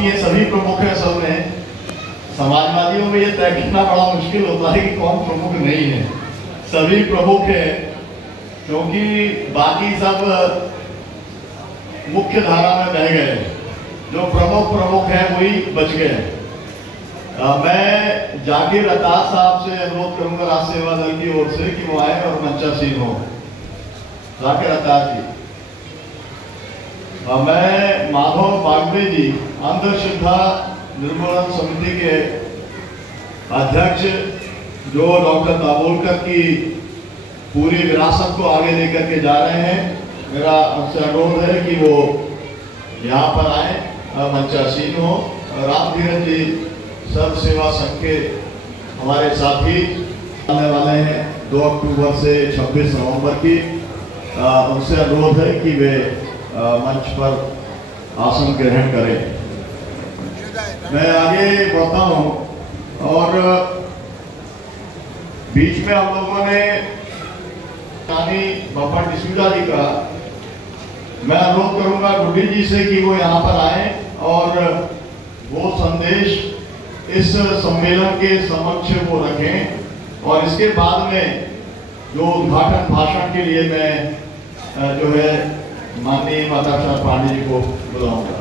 ये सभी प्रमुख है, सब में समाजवादियों में ये तय करना बड़ा मुश्किल होता है कि कौन प्रमुख नहीं है। सभी प्रमुख है क्योंकि बाकी सब मुख्य धारा में बह गए, जो प्रमुख है वही बच गए। मैं जाकिर अतार साहब से अनुरोध करूंगा राष्ट्र सेवा दल की ओर से कि वो आए और मंचासीन हो। जाकिर अतार जी, मैं माधव बागवे जी अंधश्रद्धा निर्मूलन समिति के अध्यक्ष, जो डॉक्टर दाभोलकर की पूरी विरासत को आगे लेकर के जा रहे हैं, मेरा उनसे अनुरोध है कि वो यहाँ पर आए, मंचासीन हो। रामधीरन जी सर्व सेवा संघ के हमारे साथी आने वाले हैं 2 अक्टूबर से 26 नवंबर की, उनसे अनुरोध है कि वे मंच पर आसन ग्रहण करें। मैं आगे बढ़ता हूं और बीच में हम लोगों ने रानी बब्बन डिसूजा जी का मैं अनुरोध करूंगा गुड्डी जी से कि वो यहाँ पर आए और वो संदेश इस सम्मेलन के समक्ष वो रखें। और इसके बाद में जो उद्घाटन भाषण के लिए मैं जो है माननीय माता प्रसाद पांडे जी को बुलाऊंगा।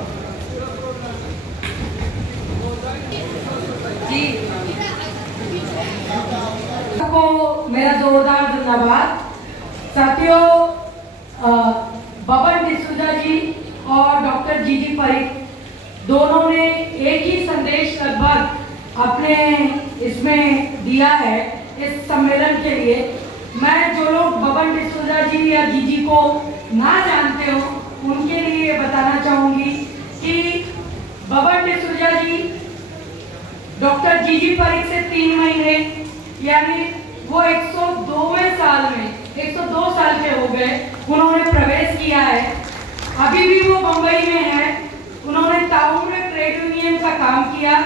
जी, को मेरा जोरदार धन्यवाद। साथियों, बब्बन डिसूजा जी और डॉक्टर जीजी परीख दोनों ने एक ही संदेश लगभग अपने इसमें दिया है इस सम्मेलन के लिए। मैं जो लोग बब्बन डिसूजा जी या जीजी को ना जानते हो उनके लिए बताना चाहूंगी कि बब्बन डिसूजा जी डॉक्टर जीजी परीख से 3 महीने यानी वो 102वें साल में 102 साल के हो गए उन्होंने प्रवेश किया है। अभी भी वो मुंबई में है। उन्होंने टाउन में ट्रेड यूनियन का काम किया,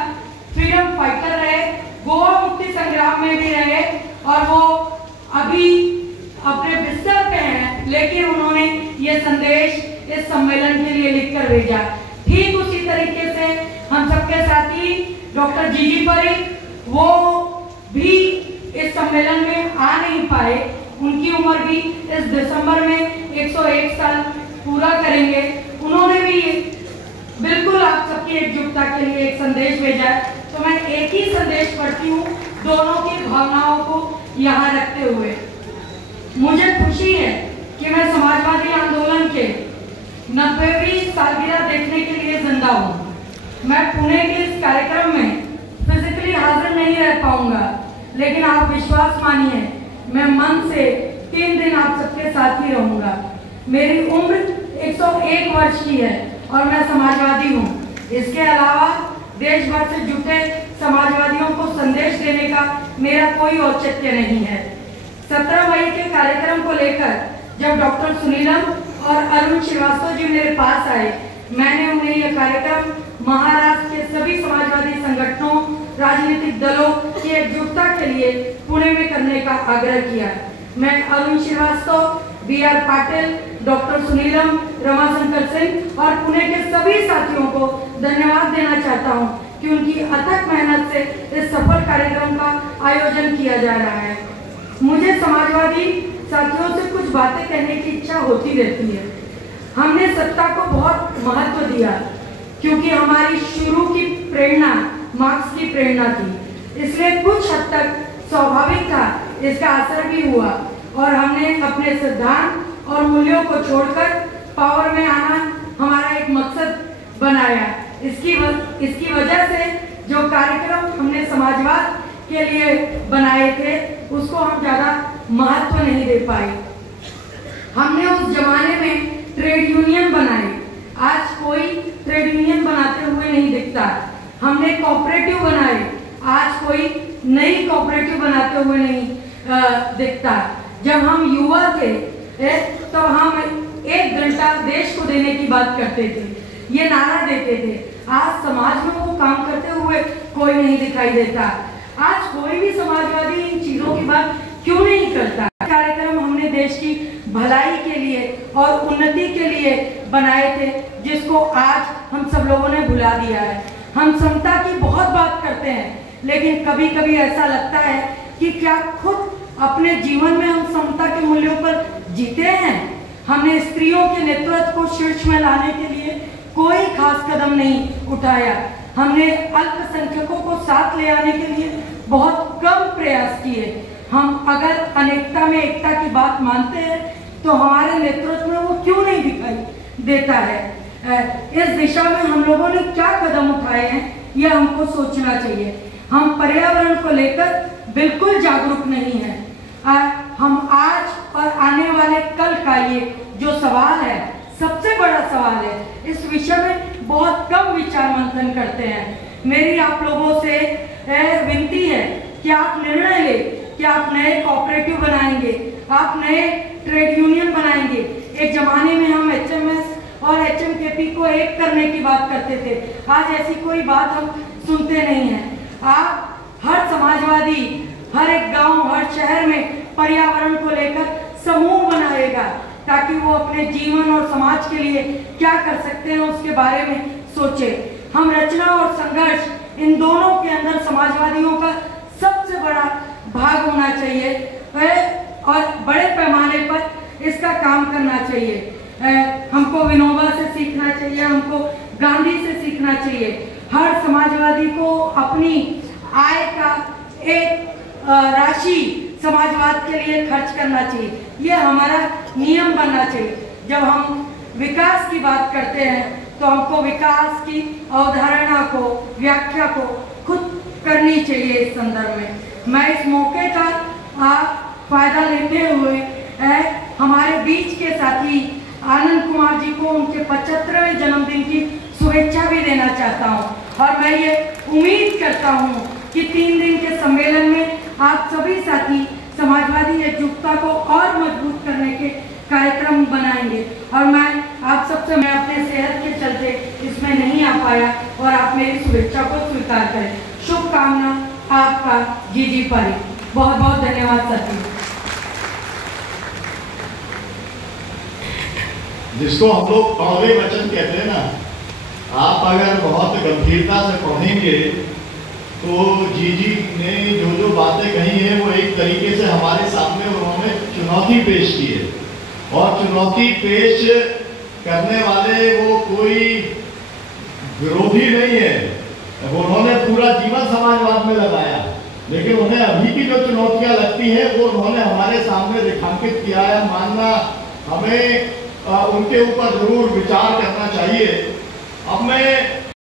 फ्रीडम फाइटर रहे, गोवा मुक्ति संग्राम में भी रहे और वो अभी अपने बिस्तर पे हैं, लेकिन उन्होंने ये संदेश इस सम्मेलन के लिए लिखकर भेजा। ठीक उसी तरीके से हम सबके साथी डॉक्टर जीजी परीख, वो भी इस सम्मेलन में आ नहीं पाए। उनकी उम्र भी इस दिसंबर में 101 साल पूरा करेंगे। उन्होंने भी बिल्कुल आप सबकी एकजुटता के लिए एक संदेश भेजा है, तो मैं एक ही संदेश पढ़ती हूँ दोनों की भावनाओं को यहाँ रखते हुए। मुझे खुशी है कि मैं समाजवादी आंदोलन के 90वीं सालगिरह देखने के लिए जिंदा हूँ। मैं पुणे के इस कार्यक्रम में फिजिकली हाजिर नहीं रह पाऊंगा, लेकिन आप विश्वास मानिए मैं मन से 3 दिन आप सबके साथ ही रहूंगा। मेरी उम्र 101 वर्ष की है और मैं समाजवादी हूँ। इसके अलावा देश भर से जुटे समाजवादियों को संदेश देने का मेरा कोई औचित्य नहीं है। 17 मई के कार्यक्रम को लेकर जब डॉक्टर सुनीलम और अरुण श्रीवास्तव जी मेरे पास आए, मैंने उन्हें यह कार्यक्रम महाराष्ट्र के सभी समाजवादी संगठनों, राजनीतिक दलों की एकजुटता के लिए पुणे में करने का आग्रह किया। मैं अरुण श्रीवास्तव, BR पाटिल, डॉक्टर सुनीलम, रमाशंकर सिंह और पुणे के सभी साथियों को धन्यवाद देना चाहता हूं कि उनकी अथक मेहनत से इस सफल कार्यक्रम का आयोजन किया जा रहा है। मुझे समाजवादी साथियों से कुछ बातें कहने की इच्छा होती रहती है। हमने सत्ता को बहुत महत्व दिया क्योंकि हमारी शुरू की प्रेरणा मार्क्स की प्रेरणा थी, इसलिए कुछ हद तक स्वाभाविक था इसका असर भी हुआ और हमने अपने सिद्धांत और मूल्यों को छोड़कर पावर में आना हमारा एक मकसद बनाया। इसकी वजह से जो कार्यक्रम हमने समाजवाद के लिए बनाए थे उसको हम ज़्यादा महत्व नहीं दे पाए। हमने उस जमाने में ट्रेड यूनियन बनाए, आज कोई ट्रेड यूनियन बनाते हुए नहीं दिखता। हमने कोऑपरेटिव बनाए, आज कोई नई कोऑपरेटिव बनाते हुए नहीं दिखता। जब हम युवा थे तो हम 1 घंटा देश को देने की बात करते थे, ये नारा देते थे। आज समाज में वो काम करते हुए कोई नहीं दिखाई देता। आज कोई भी समाजवादी इन चीजों की बात क्यों नहीं करता। कार्यक्रम हमने देश की भलाई के लिए और उन्नति के लिए बनाए थे, जिसको आज हम सब लोगों ने भुला दिया है। हम समता की बहुत बात करते हैं, लेकिन कभी कभी ऐसा लगता है कि क्या खुद अपने जीवन में हम समता के मूल्यों पर जीते हैं? हमने स्त्रियों के नेतृत्व को शीर्ष में लाने के लिए कोई खास कदम नहीं उठाया। हमने अल्पसंख्यकों को साथ ले आने के लिए बहुत कम प्रयास किए। हम अगर अनेकता में एकता की बात मानते हैं तो हमारे नेतृत्व में वो क्यों नहीं दिखाई देता है? इस दिशा में हम लोगों ने क्या कदम उठाए हैं, यह हमको सोचना चाहिए। हम पर्यावरण को लेकर बिल्कुल जागरूक नहीं हैं। हम आज और आने वाले कल का ये जो सवाल है, सबसे बड़ा सवाल है, इस विषय में बहुत कम विचार मंथन करते हैं। मेरी आप लोगों से विनती है कि आप निर्णय लें कि आप नए कोऑपरेटिव बनाएंगे, आप नए ट्रेड यूनियन बनाएंगे। एक जमाने में हम HMS और HMKP को एक करने की बात करते थे, आज ऐसी कोई बात हम सुनते नहीं हैं। आप हर समाजवादी हर एक गांव, हर शहर में पर्यावरण को लेकर समूह बनाएगा ताकि वो अपने जीवन और समाज के लिए क्या कर सकते हैं उसके बारे में सोचे। हम रचना और संघर्ष, इन दोनों के अंदर समाजवादियों का सबसे बड़ा भाग होना चाहिए और बड़े पैमाने पर इसका काम करना चाहिए। हमको विनोबा से सीखना चाहिए, हमको गांधी से सीखना चाहिए। हर समाजवादी को अपनी आय का एक राशि समाजवाद के लिए खर्च करना चाहिए। ये हमारा नियम बनना चाहिए। जब हम विकास की बात करते हैं तो हमको विकास की अवधारणा को, व्याख्या को खुद करनी चाहिए। इस संदर्भ में मैं इस मौके का फायदा लेते हुए हमारे बीच के साथी आनंद कुमार जी को उनके 75वें जन्मदिन की शुभेच्छा भी देना चाहता हूं। और मैं ये उम्मीद करता हूं कि 3 दिन के सम्मेलन में आप सभी साथी समाजवादी एकजुटता को और मजबूत करने के कार्यक्रम बनाएंगे। और मैं आप सबसे, मैं अपने सेहत के चलते इसमें नहीं आ पाया और आप मेरी शुभेच्छा को स्वीकार करें। शुभकामना, आपका जीजी पारिक। बहुत बहुत धन्यवाद साथी। जिसको हम लोग कड़वे वचन कहते हैं ना, आप अगर बहुत गंभीरता से पढ़ेंगे तो जीजी ने जो जो बातें कही हैं वो एक तरीके से हमारे सामने उन्होंने चुनौती पेश की है। और चुनौती पेश करने वाले वो कोई विरोधी नहीं है, उन्होंने पूरा जीवन समाजवाद में लगाया, लेकिन उन्हें अभी की जो चुनौतियां लगती हैं वो उन्होंने हमारे सामने रेखांकित किया है। मानना हमें उनके ऊपर जरूर विचार करना चाहिए। अब मैं